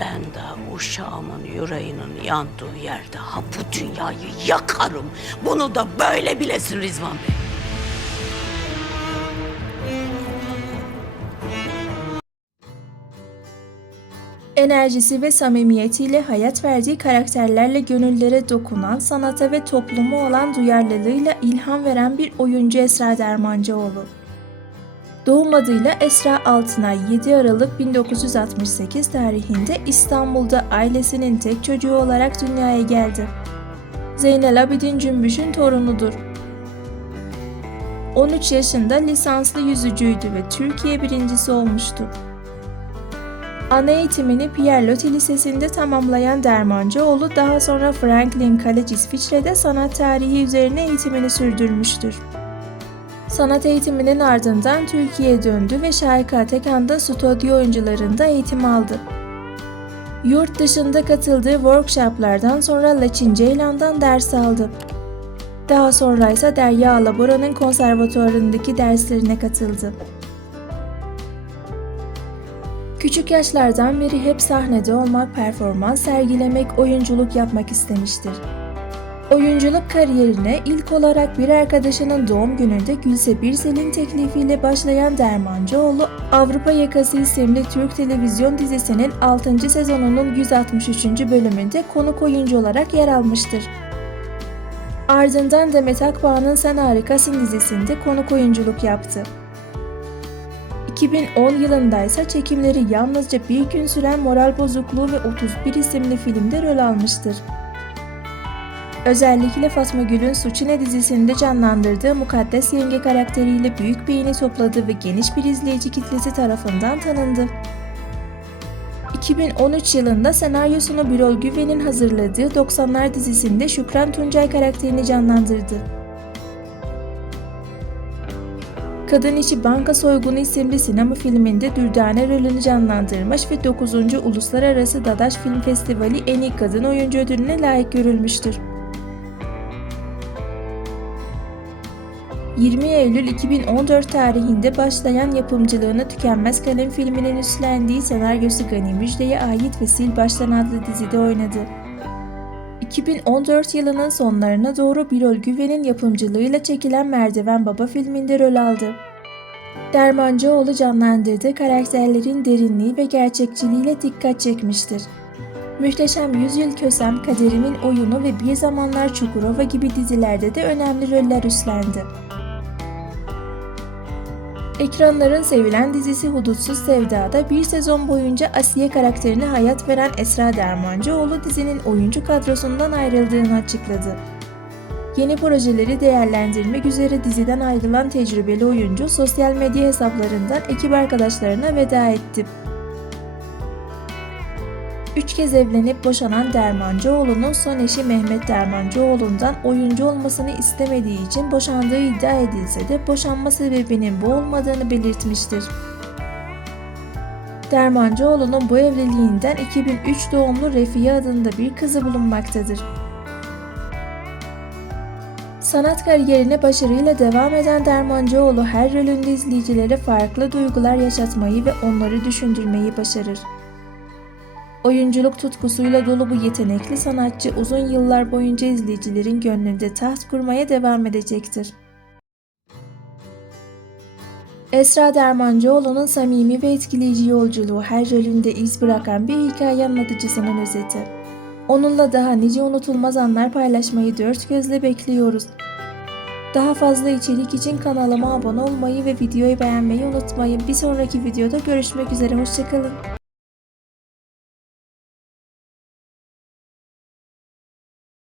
Ben de uşağımın yüreğinin yandığı yerde ha bu dünyayı yakarım. Bunu da böyle bilesin Rizvan Bey. Enerjisi ve samimiyetiyle hayat verdiği karakterlerle gönüllere dokunan, sanata ve topluma olan duyarlılığıyla ilham veren bir oyuncu Esra Dermancıoğlu. Doğum adıyla Esra Altınay 7 Aralık 1968 tarihinde İstanbul'da ailesinin tek çocuğu olarak dünyaya geldi. Zeynel Abidin Cümbüş'ün torunudur. 13 yaşında lisanslı yüzücüydü ve Türkiye birincisi olmuştu. Ana eğitimini Pierre Loti Lisesi'nde tamamlayan Dermancıoğlu daha sonra Franklin College İsviçre'de sanat tarihi üzerine eğitimini sürdürmüştür. Sanat eğitiminin ardından Türkiye'ye döndü ve Şahika Tekan'da stüdyo oyuncularında eğitim aldı. Yurt dışında katıldığı workshoplardan sonra Laçin Ceylan'dan ders aldı. Daha sonra ise Derya Alabora'nın konservatuarındaki derslerine katıldı. Küçük yaşlardan beri hep sahnede olmak, performans sergilemek, oyunculuk yapmak istemiştir. Oyunculuk kariyerine ilk olarak bir arkadaşının doğum gününde Gülse Birsel'in teklifiyle başlayan Dermancıoğlu, Avrupa Yakası isimli Türk televizyon dizisinin 6. sezonunun 163. bölümünde konuk oyuncu olarak yer almıştır. Ardından Demet Akbağ'ın Sen Harikasın dizisinde konuk oyunculuk yaptı. 2010 yılında ise çekimleri yalnızca bir gün süren Moral Bozukluğu ve 31 isimli filmde rol almıştır. Özellikle Fatma Gül'ün Suçine dizisinde canlandırdığı Mukaddes Yenge karakteriyle büyük beğeni topladı ve geniş bir izleyici kitlesi tarafından tanındı. 2013 yılında senaryosunu Birol Güven'in hazırladığı 90'lar dizisinde Şükran Tuncay karakterini canlandırdı. Kadın İçi Banka Soygunu isimli sinema filminde Dürdane rolünü canlandırmış ve 9. Uluslararası Dadaş Film Festivali en iyi kadın oyuncu ödülüne layık görülmüştür. 20 Eylül 2014 tarihinde başlayan yapımcılığını Tükenmez Kalem filminin üstlendiği senaryosu Gani Müjde'ye ait ve Sil Baştan adlı dizide oynadı. 2014 yılının sonlarına doğru Birol Güven'in yapımcılığıyla çekilen Merdiven Baba filminde rol aldı. Dermancıoğlu canlandırdığı karakterlerin derinliği ve gerçekçiliğiyle dikkat çekmiştir. Muhteşem Yüzyıl Kösem, Kaderimin Oyunu ve Bir Zamanlar Çukurova gibi dizilerde de önemli roller üstlendi. Ekranların sevilen dizisi Hudutsuz Sevda'da bir sezon boyunca Asiye karakterine hayat veren Esra Dermancıoğlu dizinin oyuncu kadrosundan ayrıldığını açıkladı. Yeni projeleri değerlendirmek üzere diziden ayrılan tecrübeli oyuncu sosyal medya hesaplarından ekip arkadaşlarına veda etti. Üç kez evlenip boşanan Dermancıoğlu'nun son eşi Mehmet Dermancıoğlu'ndan oyuncu olmasını istemediği için boşandığı iddia edilse de boşanma sebebinin bu olmadığını belirtmiştir. Dermancıoğlu'nun bu evliliğinden 2003 doğumlu Refiye adında bir kızı bulunmaktadır. Sanat kariyerine başarıyla devam eden Dermancıoğlu her rolünde izleyicilere farklı duygular yaşatmayı ve onları düşündürmeyi başarır. Oyunculuk tutkusuyla dolu bu yetenekli sanatçı uzun yıllar boyunca izleyicilerin gönlünde taht kurmaya devam edecektir. Esra Dermancıoğlu'nun samimi ve etkileyici yolculuğu her rolünde iz bırakan bir hikaye anlatıcısının özeti. Onunla daha nice unutulmaz anlar paylaşmayı dört gözle bekliyoruz. Daha fazla içerik için kanalıma abone olmayı ve videoyu beğenmeyi unutmayın. Bir sonraki videoda görüşmek üzere, hoşçakalın.